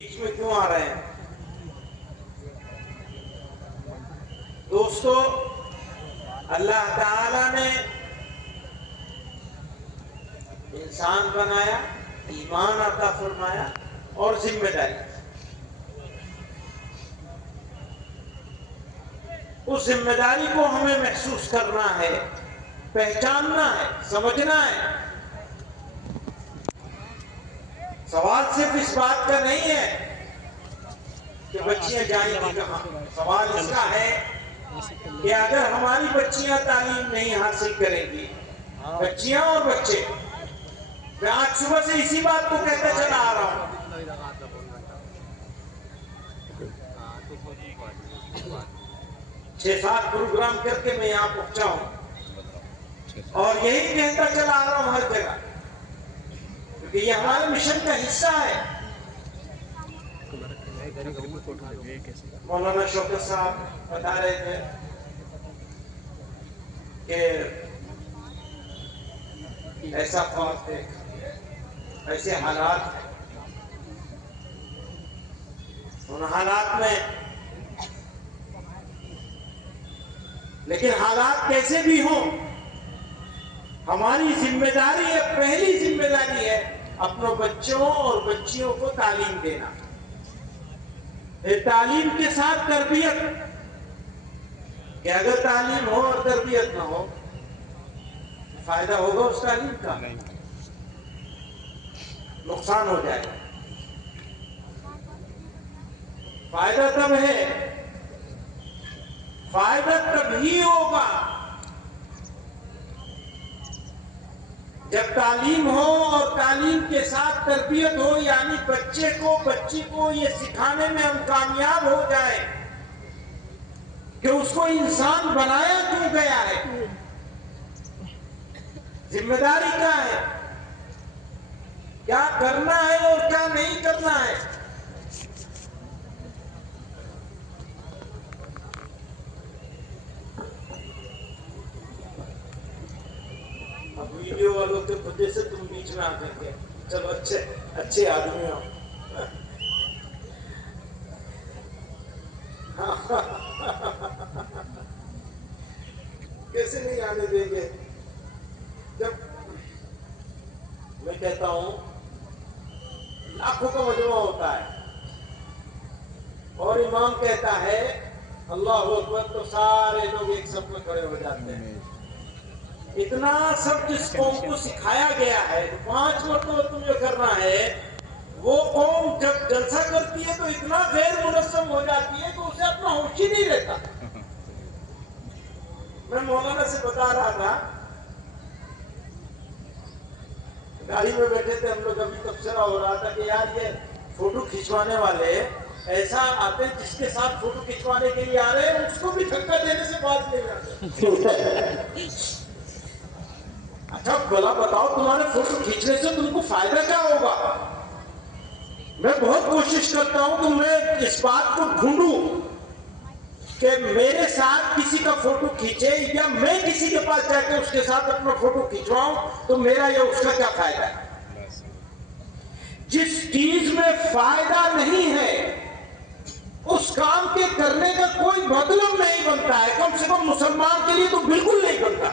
بیچ میں کیوں آ رہے ہیں دوستو؟ اللہ تعالی نے انسان بنایا، ایمان عطا فرمایا اور ذمہ داری۔ اس ذمہ داری کو ہمیں محسوس کرنا ہے، پہچاننا ہے، سمجھنا ہے۔ سوال صرف اس بات کا نہیں ہے کہ بچیاں جائیں گی کہاں، سوال اس کا ہے کہ اگر ہماری بچیاں تعلیم نہیں حاصل کریں گی، بچیاں اور بچے، میں آج صبح سے اسی بات کو کہتا چلا آ رہا ہوں۔ 6-7 پروگرام کر کے میں یہاں پہنچا ہوں اور یہی کہتا چلا آ رہا ہوں ہر جگہ، کیونکہ یہ ہمارے مشن کا حصہ ہے۔ مولانا شوکت صاحب بتا رہے تھے کہ ایسا خوف ہے، ایسے حالات ہیں، ان حالات میں لیکن حالات کیسے بھی ہوں، ہماری ذمہ داری ہے، پہلی ذمہ داری ہے اپنے بچوں اور بچیوں کو تعلیم دینا۔ تعلیم کے ساتھ تربیت، کہ اگر تعلیم ہو اور تربیت نہ ہو فائدہ ہوگا اس تعلیم کا؟ نقصان ہو جائے گا۔ فائدہ تب ہے، فائدہ تبھی ہوگا جب تعلیم ہو اور تعلیم کے ساتھ تربیت ہو، یعنی بچے کو بچی کو یہ سکھانے میں ہم کامیاب ہو جائیں کہ اس کو انسان بنایا کیوں گیا ہے، ذمہ داری کیا ہے، کیا کرنا ہے اور کیا نہیں کرنا ہے۔ اب ویڈیو والوں کے خدے سے تم بیچ میں آ کر کے چلو اچھے آدمی ہو، کیسے نہیں آنے دیں گے؟ جب میں کہتا ہوں لاکھوں کا مجموعہ ہوتا ہے اور امام کہتا ہے اللہ اکبر تو سارے لوگ ایک صف میں کھڑے ہو جاتے ہیں۔ اتنا سب جس قوم کو سکھایا گیا ہے 5 مرتبہ تمہیں کرنا ہے، وہ قوم جب جلسہ کرتی ہے تو اتنا غیر منظم ہو جاتی ہے کہ اسے اپنا ہوش ہی نہیں رہتا۔ میں مولانا سے بتا رہا تھا، گاڑی میں بیٹھے تھے ہم لوگ، ابھی تبصرہ ہو رہا تھا کہ یار یہ فوٹو کھینچوانے والے ایسا آتے جس کے ساتھ فوٹو کھینچوانے کے لیے آ رہے ہیں اس کو بھی دھکا دینے سے باز نہیں آتے۔ اچھا بھلا بتاؤ تمہارے فوٹو کھینچنے سے تم کو فائدہ کیا ہوگا؟ میں بہت کوشش کرتا ہوں کہ میں اس بات کو ڈھونڈوں کہ میرے ساتھ کسی کا فوٹو کھینچے یا میں کسی کے پاس جا کے اس کے ساتھ اپنا فوٹو کھینچواؤں تو میرا یا اس کا کیا فائدہ ہے؟ جس چیز میں فائدہ نہیں ہے اس کام کے کرنے کا کوئی مطلب نہیں بنتا ہے، کم سے کم مسلمان کے لیے تو بالکل نہیں بنتا۔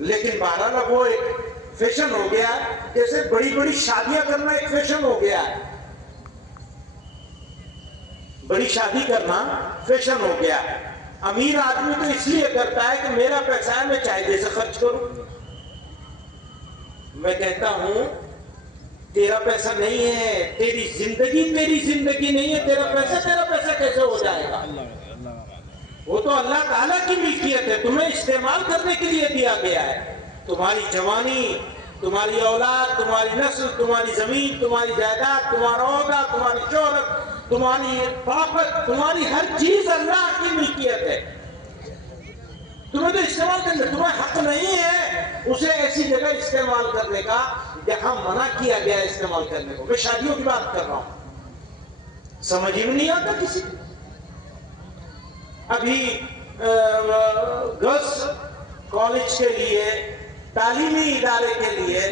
لیکن بہرحال وہ ایک فیشن ہو گیا ہے، جیسے بڑی بڑی شادیاں کرنا ایک فیشن ہو گیا ہے، بڑی شادی کرنا فیشن ہو گیا ہے۔ امیر آدمی تو اس لیے کرتا ہے کہ میرا پیسہ ہے میں چاہے جیسے خرچ کروں۔ میں کہتا ہوں تیرا پیسہ نہیں ہے، تیری زندگی نہیں ہے، تیرا پیسہ کیسے ہو جائے گا؟ وہ تو اللہ تعالیٰ کی ملکیت ہے، تمہیں استعمال کرنے کے لیے دیا گیا ہے۔ تمہاری جوانی، تمہاری اولاد، تمہاری نسل، تمہاری زمین، تمہاری جائیداد، تمہارا عہدہ، تمہاری شہرت، تمہاری طاقت، تمہاری ہر چیز اللہ کی ملکیت ہے۔ تمہیں تو استعمال کرنے، تمہیں حق نہیں ہے اسے ایسی جگہ استعمال کرنے کا جہاں منع کیا گیا استعمال کرنے کو۔ میں شادیوں کی بات کر رہا ہوں، سمجھ ہی نہیں آتا کسی کو۔ ابھی گرلس کالج کے لیے، تعلیمی ادارے کے لیے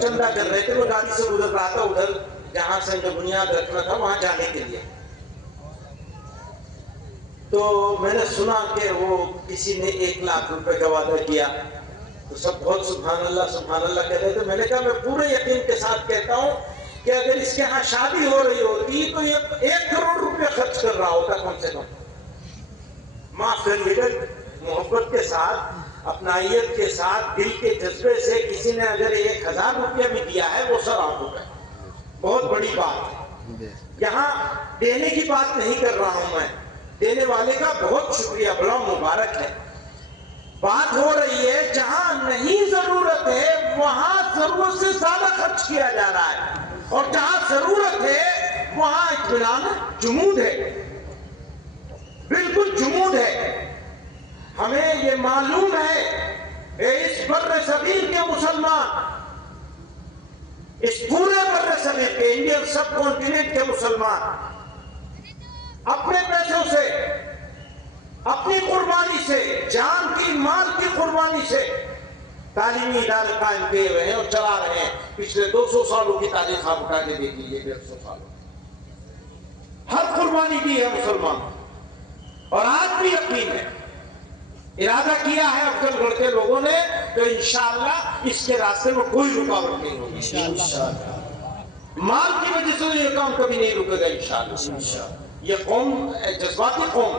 چندہ کر رہے تھے، وہ گاڑی سے گزر رہا تھا، ادھر جہاں سے جو بنیاد رکھنا تھا وہاں جانے کے لیے. تو میں نے سنا کہ وہ کسی نے 1 لاکھ روپے کا وعدہ کیا. تو سب بہت سبحان اللہ کہہ رہے تھے. میں نے کہا میں پورے یقین کے ساتھ کہتا ہوں کہ اگر اس کے ہاں شادی ہو رہی ہوتی تو یہ 1 کروڑ روپے خرچ کر رہا ہوتا کم سے کم. معاف کریے گا، محبت کے ساتھ، اپنائیت کے ساتھ، دل کے جذبے سے کسی نے اگر 1000 روپیہ بھی دیا ہے وہ ثواب ہوگا. بہت بڑی بات ہے. یہاں دینے کی بات نہیں کر رہا ہوں میں، دینے والے کا بہت شکریہ، بڑا مبارک ہے. بات ہو رہی ہے جہاں نہیں ضرورت ہے وہاں ضرورت سے زیادہ خرچ کیا جا رہا ہے، اور جہاں ضرورت ہے وہاں اطمینان جمود ہے، بالکل جمود ہے. ہمیں یہ معلوم ہے کہ اس بر صغیر کے مسلمان، اس پورے بر صغیر کے انڈین سب کانٹیننٹ کے مسلمان اپنے پیسوں سے، اپنی قربانی سے، جان کی مال کی قربانی سے تعلیمی ادارے قائم کیے ہوئے ہیں اور چلا رہے ہیں. پچھلے 200 سالوں کی تاریخ آپ اٹھا کے دیکھ لیجیے، 150 سالوں ہر قربانی دی ہے مسلمان. اور آج بھی یقین ہے، ارادہ کیا ہے افضل گڑھ کے لوگوں نے، تو انشاءاللہ اس کے راستے میں کوئی رکاوٹ نہیں ہوگی. انشاءاللہ مال کی وجہ سے یہ کام کبھی نہیں رکے گا انشاءاللہ. یہ قوم جذباتی قوم،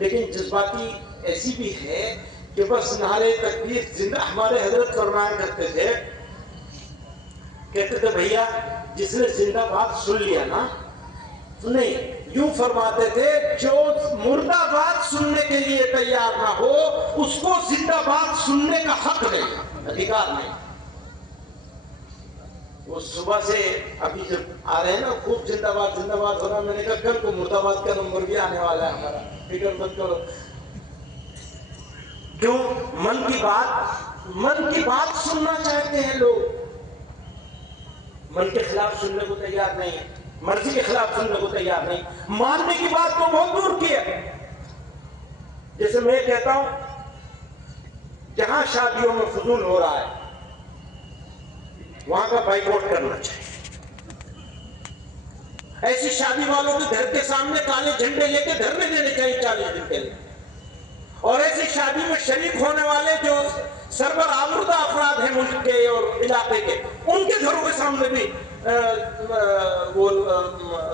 لیکن جذباتی ایسی بھی ہے کہ بس نعرے تکبیر زندہ. ہمارے حضرت فرمایا کرتے تھے، کہتے تھے بھیا جس نے زندہ باد سن لیا نا، نہیں یوں فرماتے تھے جو مردہ باد سننے کے لیے تیار نہ ہو اس کو زندہ باد سننے کا حق نہیں، ادھیکار نہیں. وہ صبح سے ابھی جب آ رہے ہیں نا خوب زندہ باد ہو رہا. میں نے کہا کل کو مرد آباد کا نمبر بھی آنے والا ہے ہمارا، فکر مت کرو. کیوں؟ من کی بات سننا چاہتے ہیں لوگ. من کے خلاف سننے کو تیار نہیں ہے، مرضی کے خلاف سننے کو تیار نہیں. ماننے کی بات تو بہت دور کی ہے. جیسے میں کہتا ہوں جہاں شادیوں میں فضول ہو رہا ہے وہاں کا بائیکاٹ کرنا چاہیے. ایسی شادی والوں کے گھر کے سامنے کالے جھنڈے لے کے دھرنے دینے چاہیے 40 دن کے لیے. اور ایسی شادی میں شریک ہونے والے جو سربراہ افراد ہیں ملک کے اور علاقے کے، ان کے گھروں کے سامنے بھی وہ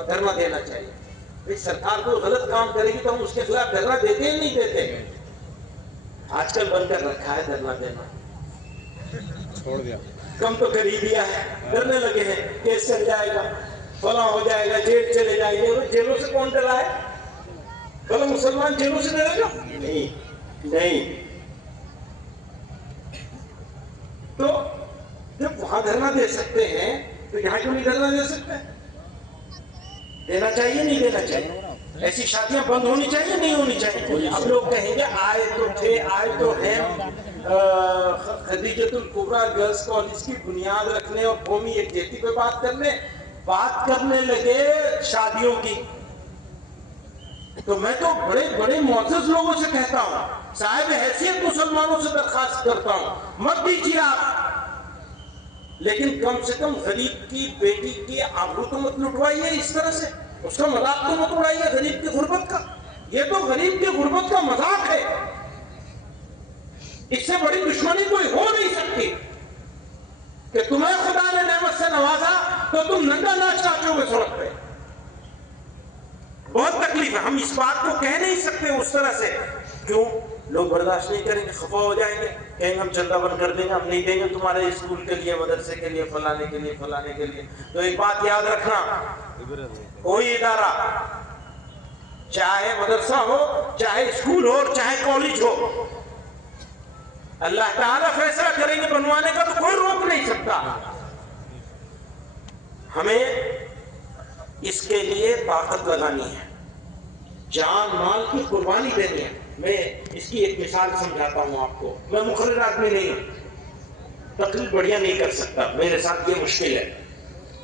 دھرنا دینا چاہیے. سرکار کو غلط کام کرے گی تو ہم اس کے خلاف دھرنا دیتے ہی نہیں دیتے. آج کل بند کر رکھا ہے دھرنا دینا، چھوڑ دیا، کم تو کر ہی دیا ہے. ڈرنے لگے ہیں کیس چل جائے گا، فلاں ہو جائے گا، جیل چلے جائیں گے. جیلوں سے کون ڈرا ہے؟ بھلا مسلمان جیلوں سے ڈرے گا؟ نہیں. تو جب وہاں دھرنا دے سکتے ہیں تو یہاں کیوں نہیں دھرنا دے سکتے؟ دینا چاہیے نہیں دینا چاہیے؟ ایسی شادیاں بند ہونی چاہیے نہیں ہونی چاہیے؟ اب لوگ کہیں گے آئے تو تھے، آئے تو ہیں. خدیجۃ الکبریٰ گرلز کالج کی بنیاد رکھنے اور قومی یکجہتی پہ بات کرنے لگے شادیوں کی. تو میں تو بڑے بڑے معزز لوگوں سے کہتا ہوں، صاحب حیثیت مسلمانوں سے درخواست کرتا ہوں مت دیجیے آپ، لیکن کم سے کم غریب کی بیٹی کی آبرو تو مت لٹوائیے اس طرح سے، اس کا مذاق تو مت اڑائیے غریب کی غربت کا. یہ تو غریب کی غربت کا مذاق ہے. اس سے بڑی دشمنی کوئی ہو نہیں سکتی کہ تمہیں خدا نے نعمت سے نوازا تو تم ننگا ناچ ناچو گے سڑک پہ. بہت تکلیف ہے. ہم اس بات کو کہہ نہیں سکتے اس طرح سے. کیوں؟ لوگ برداشت نہیں کریں گے، خفا ہو جائیں گے، کہیں ہم چندہ بند کر دیں گے، ہم نہیں دیں گے تمہارے اسکول کے لیے، مدرسے کے لیے، فلانے کے لیے، فلانے کے لیے. تو ایک بات یاد رکھنا، کوئی ادارہ چاہے مدرسہ ہو، چاہے اسکول ہو، چاہے کالج ہو، اللہ تعالیٰ فیصلہ کریں گے بنوانے کا تو کوئی روک نہیں سکتا. ہمیں اس کے لیے طاقت لگانی ہے، جان مال کی قربانی دینی ہے. میں اس کی ایک مثال سمجھاتا ہوں آپ کو. میں مقرر آدمی نہیں ہوں، تقریر بڑھیا نہیں کر سکتا، میرے ساتھ یہ مشکل ہے،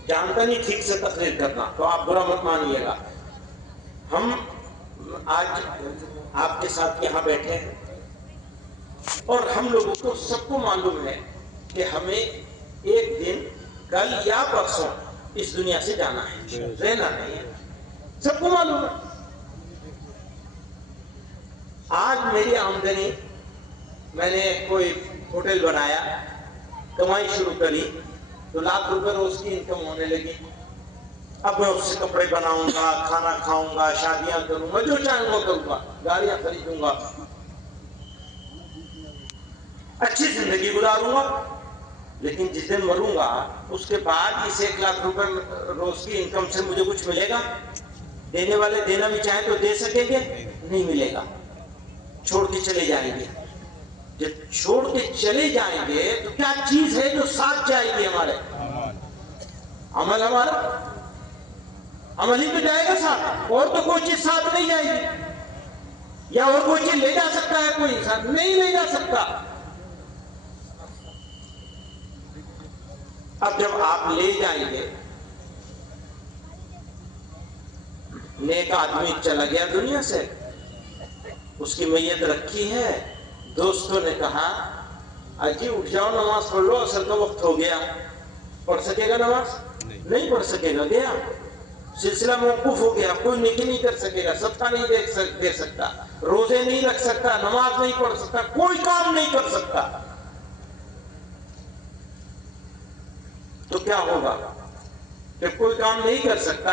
جانتا نہیں ٹھیک سے تقریر کرنا، تو آپ برا مت مانیے گا. ہم آج آپ کے ساتھ یہاں بیٹھے ہیں اور ہم لوگوں کو سب کو معلوم ہے کہ ہمیں ایک دن کل یا پرسوں اس دنیا سے جانا ہے، رہنا نہیں ہے، سب کو معلوم ہے۔ آج میری آمدنی، میں نے کوئی ہوٹل بنایا، کمائی شروع کری تو لاکھ روپے روز کی انکم ہونے لگی۔ اب میں اس سے کپڑے بناؤں گا، کھانا کھاؤں گا، شادیاں کروں گا، جو چاہوں گا کروں گا، گاڑیاں خریدوں گا، اچھی زندگی گزاروں گا۔ لیکن جس دن مروں گا اس کے بعد اس 1 لاکھ روپے روز کی انکم سے مجھے کچھ ملے گا؟ دینے والے دینا بھی چاہیں تو دے سکیں گے؟ نہیں ملے گا، چھوڑ کے چلے جائیں گے۔ جب چھوڑ کے چلے جائیں گے تو کیا چیز ہے جو ساتھ جائے گی؟ ہمارے عمل، ہمارا عمل ہی تو جائے گا ساتھ، اور تو کوئی چیز ساتھ نہیں جائے گی۔ یا اور کوئی چیز لے جا سکتا ہے کوئی انسان؟ نہیں لے جا سکتا۔ اب جب آپ لے جائیں گے، نیک آدمی چلا گیا دنیا سے، اس کی میت رکھی ہے، دوستوں نے کہا اجی اٹھ جاؤ نماز پڑھ لو، عصر کا وقت ہو گیا۔ پڑھ سکے گا نماز؟ نہیں پڑھ سکے گا، گیا، سلسلہ موقوف ہو گیا، کوئی نیکی نہیں کر سکے گا، صدقہ نہیں دے سکتا، روزے نہیں رکھ سکتا، نماز نہیں پڑھ سکتا، کوئی کام نہیں کر سکتا۔ تو کیا ہوگا؟ جب کوئی کام نہیں کر سکتا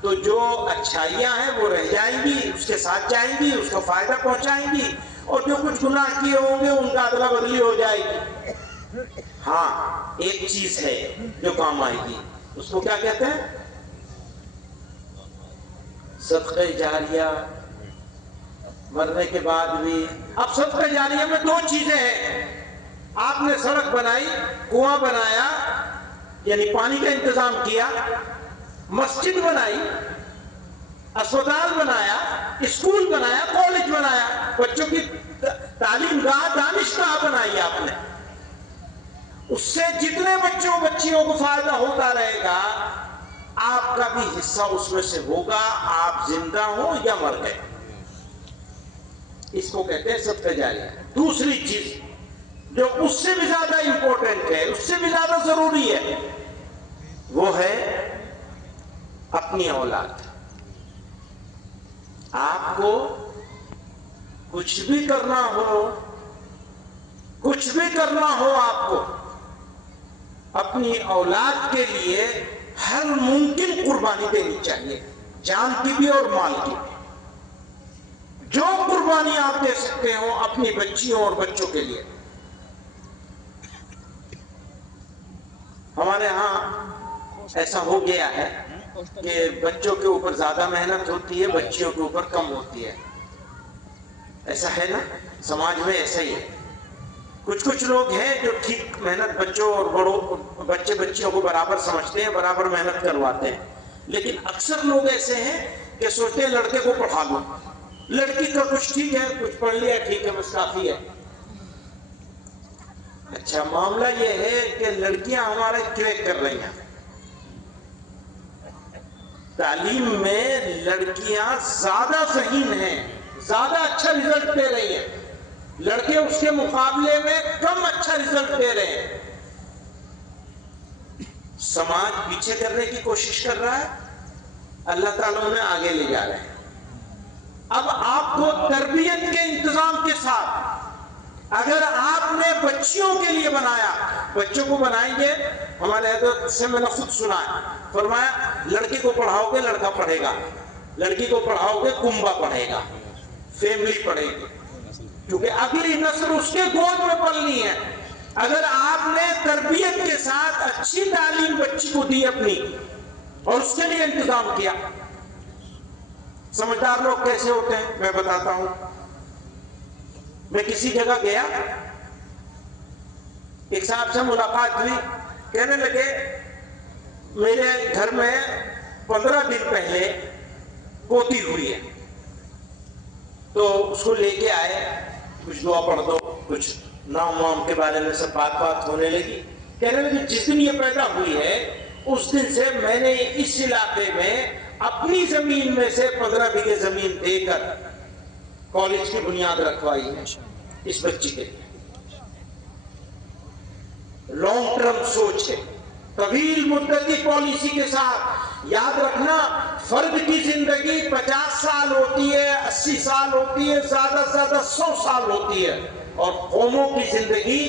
تو جو اچھائیاں ہیں وہ رہ جائیں گی، اس کے ساتھ جائیں گی، اس کو فائدہ پہنچائیں گی، اور جو کچھ گناہ کیے ہوں گے ان کا ادلا بدلی ہو جائے گی۔ ہاں، ایک چیز ہے جو کام آئے گی، اس کو کیا کہتے ہیں؟ صدقہ جاریہ۔ مرنے کے بعد بھی اب صدقہ جاریہ میں 2 چیزیں ہیں۔ آپ نے سڑک بنائی، کنواں بنایا یعنی پانی کا انتظام کیا، مسجد بنائی، اسپتال بنایا، اسکول بنایا، کالج بنایا، بچوں کی تعلیم گاہ، دانشگاہ بنائی آپ نے۔ اس سے جتنے بچوں بچیوں کو فائدہ ہوتا رہے گا، آپ کا بھی حصہ اس میں سے ہوگا، آپ زندہ ہوں یا مر گئے۔ اس کو کہتے ہیں صدقہ جاریہ۔ دوسری چیز جو اس سے بھی زیادہ امپورٹنٹ ہے، اس سے بھی زیادہ ضروری ہے، وہ ہے اپنی اولاد۔ آپ کو کچھ بھی کرنا ہو، کچھ بھی کرنا ہو، آپ کو اپنی اولاد کے لیے ہر ممکن قربانی دینی چاہیے، جان کی بھی اور مال کی بھی۔ جو قربانی آپ دے سکتے ہو اپنی بچیوں اور بچوں کے لیے۔ ہمارے ہاں ایسا ہو گیا ہے کہ بچوں کے اوپر زیادہ محنت ہوتی ہے، بچیوں کے اوپر کم ہوتی ہے۔ ایسا ہے نا، سماج میں ایسا ہی ہے۔ کچھ لوگ ہیں جو ٹھیک محنت بچوں اور بڑوں، بچے بچیوں کو برابر سمجھتے ہیں، برابر محنت کرواتے ہیں، لیکن اکثر لوگ ایسے ہیں کہ سوچتے ہیں لڑکے کو پڑھا لو، لڑکی کا کچھ ٹھیک ہے، کچھ پڑھ لیا ٹھیک ہے، بس کافی ہے۔ اچھا، معاملہ یہ ہے کہ لڑکیاں ہمارے کریک کر رہی ہیں۔ تعلیم میں لڑکیاں زیادہ ذہین ہیں، زیادہ اچھا رزلٹ دے رہی ہیں، لڑکے اس کے مقابلے میں کم اچھا رزلٹ دے رہے ہیں۔ سماج پیچھے کرنے کی کوشش کر رہا ہے، اللہ تعالیٰ انہیں آگے لے جا رہے ہیں۔ اب آپ کو تربیت کے انتظام کے ساتھ، اگر آپ نے بچیوں کے لیے بنایا، بچوں کو بنائیں گے، ہمارے حضرت سے میں نے خود سنا ہے، فرمایا لڑکی کو پڑھاؤ گے لڑکا پڑھے گا، لڑکی کو پڑھاؤ گے کنبہ پڑھے گا، فیملی پڑھے گی، کیونکہ اگلی نسل اس کے گود میں پلنی ہے۔ اگر آپ نے تربیت کے ساتھ اچھی تعلیم بچی کو دی اپنی، اور اس کے لیے انتظام کیا۔ سمجھدار لوگ کیسے ہوتے ہیں میں بتاتا ہوں۔ میں کسی جگہ گیا، ایک صاحب سے ملاقات ہوئی، کہنے لگے میرے گھر میں 15 دن پہلے پوتی ہوئی ہے، تو اس کو لے کے آئے، کچھ دعا پڑھ دو، کچھ نام وام کے بارے میں سب بات ہونے لگی۔ کہنے لگے جس دن یہ پیدا ہوئی ہے اس دن سے میں نے اس علاقے میں اپنی زمین میں سے 15 بیگھے زمین دے کر کالج کی بنیاد رکھوائی ہے اس بچی کے لیے۔ لانگ ٹرم سوچ ہے، طویل مدتی پالیسی کے ساتھ. یاد رکھنا فرد کی زندگی 50 سال ہوتی ہے، 80 سال ہوتی ہے، زیادہ سے زیادہ 100 سال ہوتی ہے، اور قوموں کی زندگی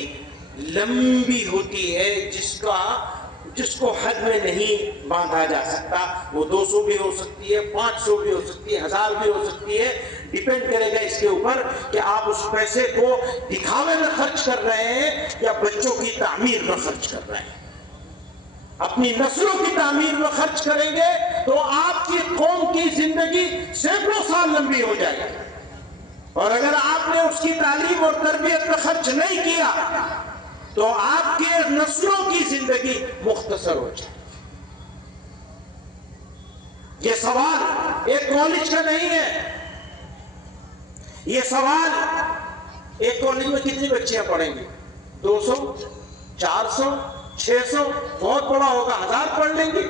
لمبی ہوتی ہے جس کو حد میں نہیں باندھا جا سکتا. وہ 200 بھی ہو سکتی ہے، 500 بھی ہو سکتی ہے، 1000 بھی ہو سکتی ہے. ڈیپینڈ کرے گا اس کے اوپر کہ آپ اس پیسے کو دکھاوے میں خرچ کر رہے ہیں یا بچوں کی تعمیر میں خرچ کر رہے ہیں. اپنی نسلوں کی تعمیر میں خرچ کریں گے تو آپ کی قوم کی زندگی سینکڑوں سال لمبی ہو جائے گی. اور اگر آپ نے اس کی تعلیم اور تربیت میں خرچ نہیں کیا تو آپ کے نسلوں کی زندگی مختصر ہو جائے. یہ سوال ایک کالج کا نہیں ہے. یہ سوال ایک کالج میں کتنی بچیاں پڑھیں گی؟ 200، 400، 600، بہت بڑا ہوگا 1000 پڑھ لیں گی.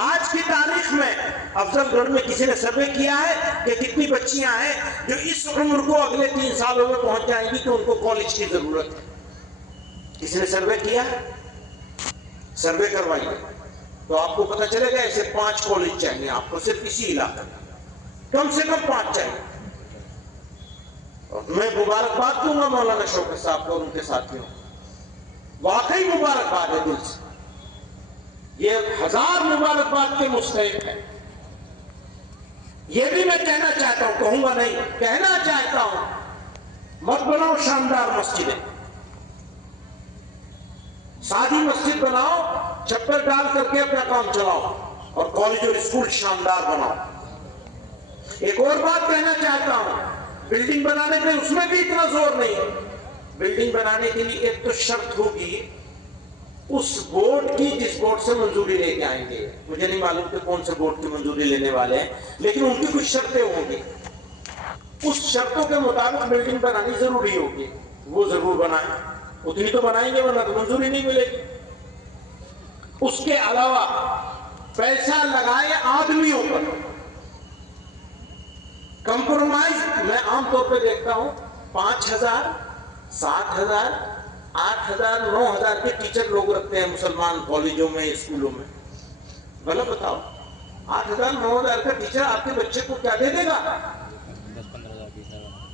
آج کی تاریخ میں افضل گڑھ میں کسی نے سروے کیا ہے کہ کتنی بچیاں ہیں جو اس عمر کو اگلے 3 سالوں میں پہنچ جائیں گی کہ ان کو کالج کی ضرورت ہے؟ کسی نے سروے کیا؟ سروے کروائیے تو آپ کو پتہ چلے گا. ایسے 5 کالج چاہیے آپ کو صرف اسی علاقے میں، کم سے کم 5 چاہیے. اور میں مبارکباد دوں گا مولانا شوکت صاحب کو اور ان کے ساتھیوں کو. واقعی مبارکباد ہے دل سے. یہ 1000 مبارکباد کے مستحق ہیں. یہ بھی میں کہنا چاہتا ہوں، کہوں گا نہیں، کہنا چاہتا ہوں، مت بناؤ شاندار مسجدیں. سادی مسجد بناؤ، چھپر ڈال کر کے اپنا کام چلاؤ، اور کالج اور اسکول شاندار بناؤ. ایک اور بات کہنا چاہتا ہوں، بلڈنگ بنانے میں اس میں بھی اتنا زور نہیں ہے. بلڈنگ بنانے کے لیے ایک تو شرط ہوگی اس بورڈ کی جس بورڈ سے منظوری لے کے آئیں گے. مجھے نہیں معلوم کہ کون سے بورڈ کی منظوری لینے والے ہیں، لیکن ان کی کچھ شرطیں ہوں گی. اس شرطوں کے مطابق بلڈنگ بنانی ضروری ہوگی. وہ ضرور بنائیں، اتنی تو بنائیں گے ورنہ تو منظوری نہیں ملے گی. اس کے علاوہ پیسہ لگائے آدمیوں پر. کمپرومائز میں عام طور پہ دیکھتا ہوں 5000، 7000، 8000، 9000 کے ٹیچر لوگ رکھتے ہیں مسلمان کالجوں میں، اسکولوں میں. بھلا بتاؤ 8000، 9000 کا ٹیچر آپ کے بچے کو کیا دے دے گا؟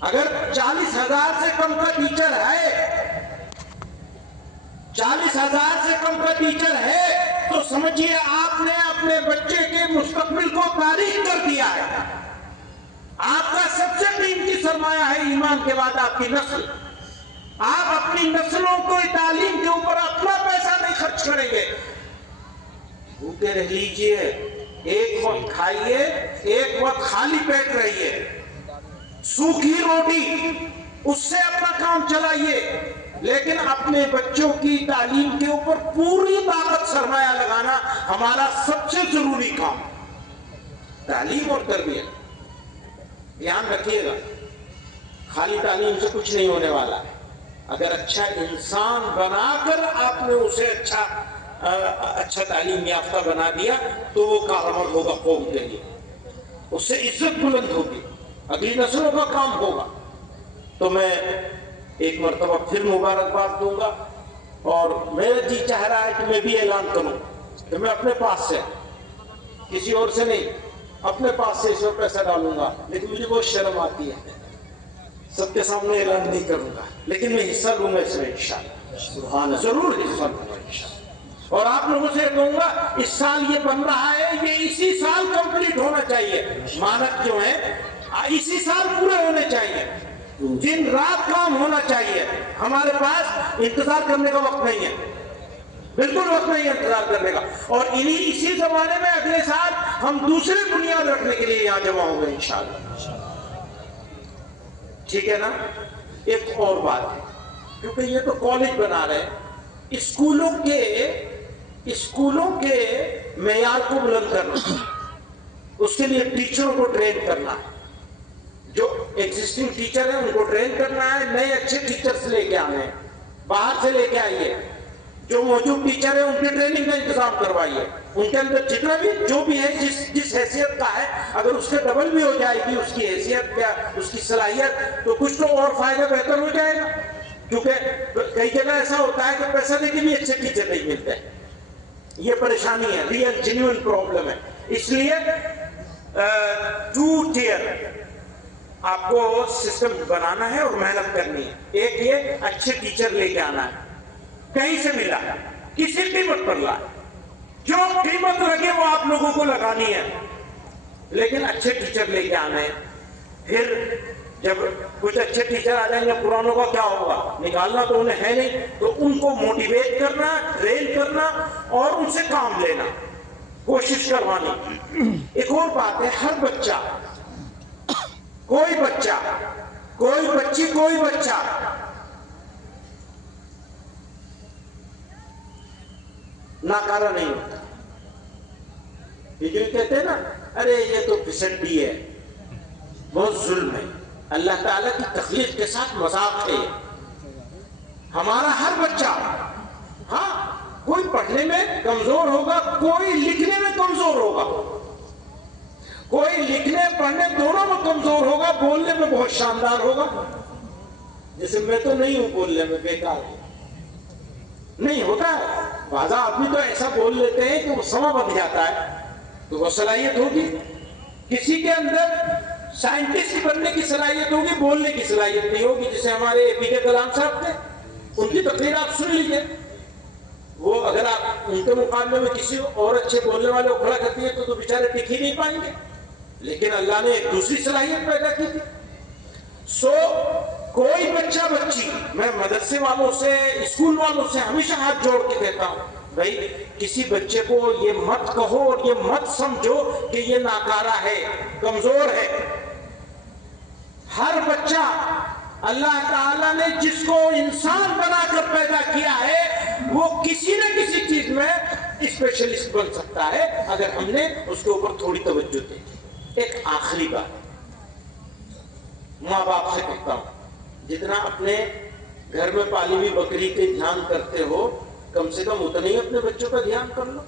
اگر 40000 سے کم کا ٹیچر ہے، 40000 سے کم کا ٹیچر ہے تو سمجھیے آپ نے اپنے بچے کے مستقبل کو تاریخ کر دیا ہے. آپ کا سب سے قیمتی سرمایہ ہے ایمان کے بعد آپ کی نسل. آپ اپنی نسلوں کو تعلیم کے اوپر اپنا پیسہ نہیں خرچ کریں گے. بھوکے رہ لیجئے، ایک وقت کھائیے، ایک وقت خالی پیٹ رہیے، سوکھی روٹی اس سے اپنا کام چلائیے، لیکن اپنے بچوں کی تعلیم کے اوپر پوری طاقت سرمایہ لگانا ہمارا سب سے ضروری کام. تعلیم اور تربیت دھیان رکھیے گا. خالی تعلیم سے کچھ نہیں ہونے والا ہے. اگر اچھا انسان بنا کر آپ نے اسے اچھا تعلیم یافتہ بنا دیا تو وہ کارآمد ہوگا قوم کے لیے. اس سے عزت بلند ہوگی، اگلی نسلوں کا کام ہوگا. تو میں ایک مرتبہ پھر مبارکباد دوں گا، اور میرا جی چاہ رہا ہے کہ میں بھی اعلان کروں کہ میں اپنے پاس سے، کسی اور سے نہیں، اپنے پاس سے اس میں پیسہ ڈالوں گا. لیکن مجھے بہت شرم آتی ہے، سب کے سامنے اعلان نہیں کروں گا، لیکن میں حصہ لوں گا اس میں انشاءاللہ، ضرور حصہ لوں گا انشاءاللہ. اور آپ لوگوں سے کہوں گا اس سال یہ بن رہا ہے، یہ اسی سال کمپلیٹ ہونا چاہیے. مانک جو ہیں اسی سال پورے ہونے چاہیے، دن رات کام ہونا چاہیے. ہمارے پاس انتظار کرنے کا وقت نہیں ہے، بالکل وقت نہیں ہے انتظار کرنے کا. اور اسی زمانے میں اگلے سال ہم دوسرے بنیاد رکھنے کے لیے یہاں جمع ہوں گے انشاءاللہ. ٹھیک ہے نا؟ ایک اور بات ہے، کیونکہ یہ تو کالج بنا رہے ہیں، اسکولوں کے معیار کو بلند کرنا، اس کے لیے ٹیچروں کو ٹرین کرنا. جو ایگزسٹنگ ٹیچر ہیں ان کو ٹرین کرنا ہے، نئے اچھے ٹیچرز لے کے آنے ہیں، باہر سے لے کے آئیے. جو موجود ٹیچر ہیں ان کی ٹریننگ کا انتظام کروائیے. ان کے اندر جتنا بھی جو بھی ہے جس حیثیت کا ہے، اگر اس کے ڈبل بھی ہو جائے گی اس کی حیثیت یا اس کی صلاحیت تو کچھ تو اور فائدہ بہتر ہو جائے گا. کیونکہ کئی جگہ ایسا ہوتا ہے کہ پیسہ دے کے بھی اچھے ٹیچر نہیں ملتے. یہ پریشانی ہے، ریئل جینوئن پرابلم ہے. اس لیے 2 ٹیئر آپ کو سسٹم بنانا ہے اور محنت کرنی ہے. ایک یہ اچھے ٹیچر لے کے آنا ہے، کہیں سے ملا کسی قیمت پر لائے، جو قیمت لگے وہ آپ لوگوں کو لگانی ہے، لیکن اچھے ٹیچر لے کے آنا ہے. پھر جب کچھ اچھے ٹیچر آ جائیں گے پرانوں کا کیا ہوگا؟ نکالنا تو انہیں ہے نہیں، تو ان کو موٹیویٹ کرنا، ٹرین کرنا اور ان سے کام لینا، کوشش کروانی. ایک اور بات ہے، ہر بچہ، کوئی بچہ، کوئی بچی، کوئی بچہ ناکارہ نہیں ہوتا. یہ جو کہتے ہیں نا ارے یہ تو پھسڈی ہے، بہت ظلم ہے. اللہ تعالیٰ کی تخلیق کے ساتھ مذاق ہے. ہمارا ہر بچہ، ہاں کوئی پڑھنے میں کمزور ہوگا، کوئی لکھنے میں کمزور ہوگا، کوئی لکھنے پڑھنے دونوں میں کمزور ہوگا، بولنے میں بہت شاندار ہوگا. جیسے میں تو نہیں ہوں بولنے میں، بیکار ہوں، نہیں ہوتا ہے. بعض آدمی تو ایسا بول لیتے ہیں کہ وہ سما بن جاتا ہے، تو وہ صلاحیت ہوگی. کسی کے اندر سائنٹسٹ بننے کی صلاحیت ہوگی، بولنے کی صلاحیت نہیں ہوگی. جیسے ہمارے APJ کلام صاحب تھے، ان کی تقریر آپ سن لیجئے، وہ اگر آپ ان کے مقابلے میں کسی اور اچھے بولنے والے کو کھڑا کرتی ہے تو بیچارے ٹک ہی نہیں پائیں گے. لیکن اللہ نے ایک دوسری صلاحیت پیدا کی تھی. سو کوئی بچہ بچی، میں مدرسے والوں سے، اسکول والوں سے ہمیشہ ہاتھ جوڑ کے کہتا ہوں، بھائی کسی بچے کو یہ مت کہو اور یہ مت سمجھو کہ یہ ناکارہ ہے، کمزور ہے. ہر بچہ اللہ تعالیٰ نے جس کو انسان بنا کر پیدا کیا ہے، وہ کسی نہ کسی چیز میں اسپیشلسٹ بن سکتا ہے اگر ہم نے اس کے اوپر تھوڑی توجہ دی. ایک آخری بات ماں باپ سے کہتا ہوں، جتنا اپنے گھر میں پالی ہوئی بکری کے دھیان کرتے ہو، کم سے کم اتنا ہی اپنے بچوں کا دھیان کر لو.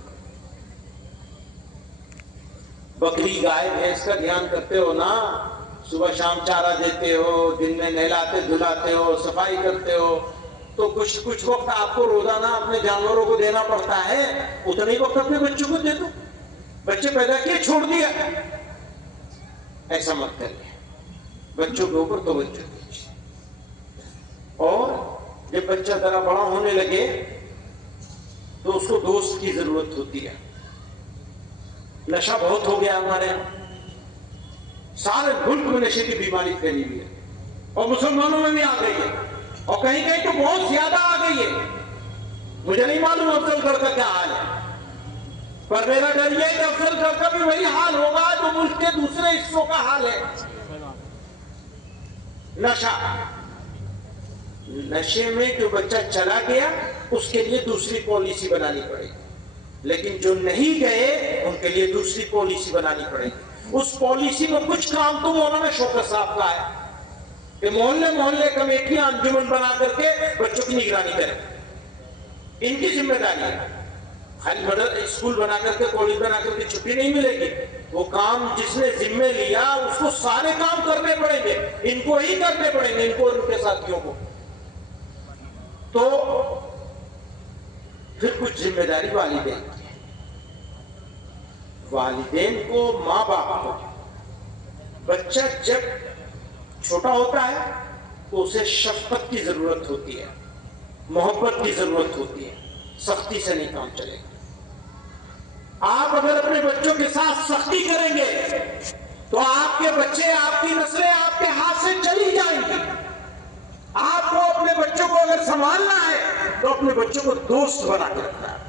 بکری گائے بھینس کا دھیان کرتے ہو نا، صبح شام چارہ دیتے ہو، دن میں نہلاتے دھلاتے ہو، صفائی کرتے ہو، تو کچھ وقت آپ کو روزانہ اپنے جانوروں کو دینا پڑتا ہے، اتنا ہی وقت اپنے بچوں کو دے دو. بچے پیدا کیے چھوڑ دیا، ایسا مت کریے. بچوں کے اوپر توجہ دیجیے. اور جب بچہ ذرا بڑا ہونے لگے تو اس کو دوست کی ضرورت ہوتی ہے. نشہ بہت ہو گیا ہمارے یہاں، سارے ملک میں نشے کی بیماری پھیلی ہوئی ہے، اور مسلمانوں میں بھی آ گئی ہے، اور کہیں کہیں تو بہت زیادہ آ گئی ہے. مجھے نہیں معلوم افضل گڑھ کا کیا حال ہے، پر میرا ڈر یہ ہے کہ افضل گڑھ کا بھی وہی حال ہوگا جو ملک کے دوسرے حصوں کا حال ہے. نشہ، نشے میں جو بچہ چلا گیا اس کے لیے دوسری پالیسی بنانی پڑے گی، لیکن جو نہیں گئے ان کے لیے دوسری پالیسی بنانی پڑے گی. اس پالیسی میں کچھ کام تو مولانا شوکت صاحب کا ہے کہ محلے محلے کمیٹیاں انجمن بنا کر کے بچوں کی نگرانی کریں. ان کی ذمہ داری ہے. خالی اسکول بنا کر کے، کالج بنا کر کے چھٹی نہیں ملے گی. وہ کام جس نے ذمہ لیا اس کو سارے کام کرنے پڑیں گے، ان کو ہی کرنے پڑیں گے، ان کو اور ان کے ساتھیوں کو. تو پھر کچھ ذمہ داری والدین کی ہے. والدین کو، ماں باپ کو، بچہ جب چھوٹا ہوتا ہے تو اسے شفقت کی ضرورت ہوتی ہے، محبت کی ضرورت ہوتی ہے. سختی سے نہیں کام چلے گا. آپ اگر اپنے بچوں کے ساتھ سختی کریں گے تو آپ کے بچے، آپ کی نسلیں آپ کے ہاتھ سے چلی جائیں گی. آپ کو اپنے بچوں کو اگر سنبھالنا ہے تو اپنے بچوں کو دوست بنا کے رکھنا ہے.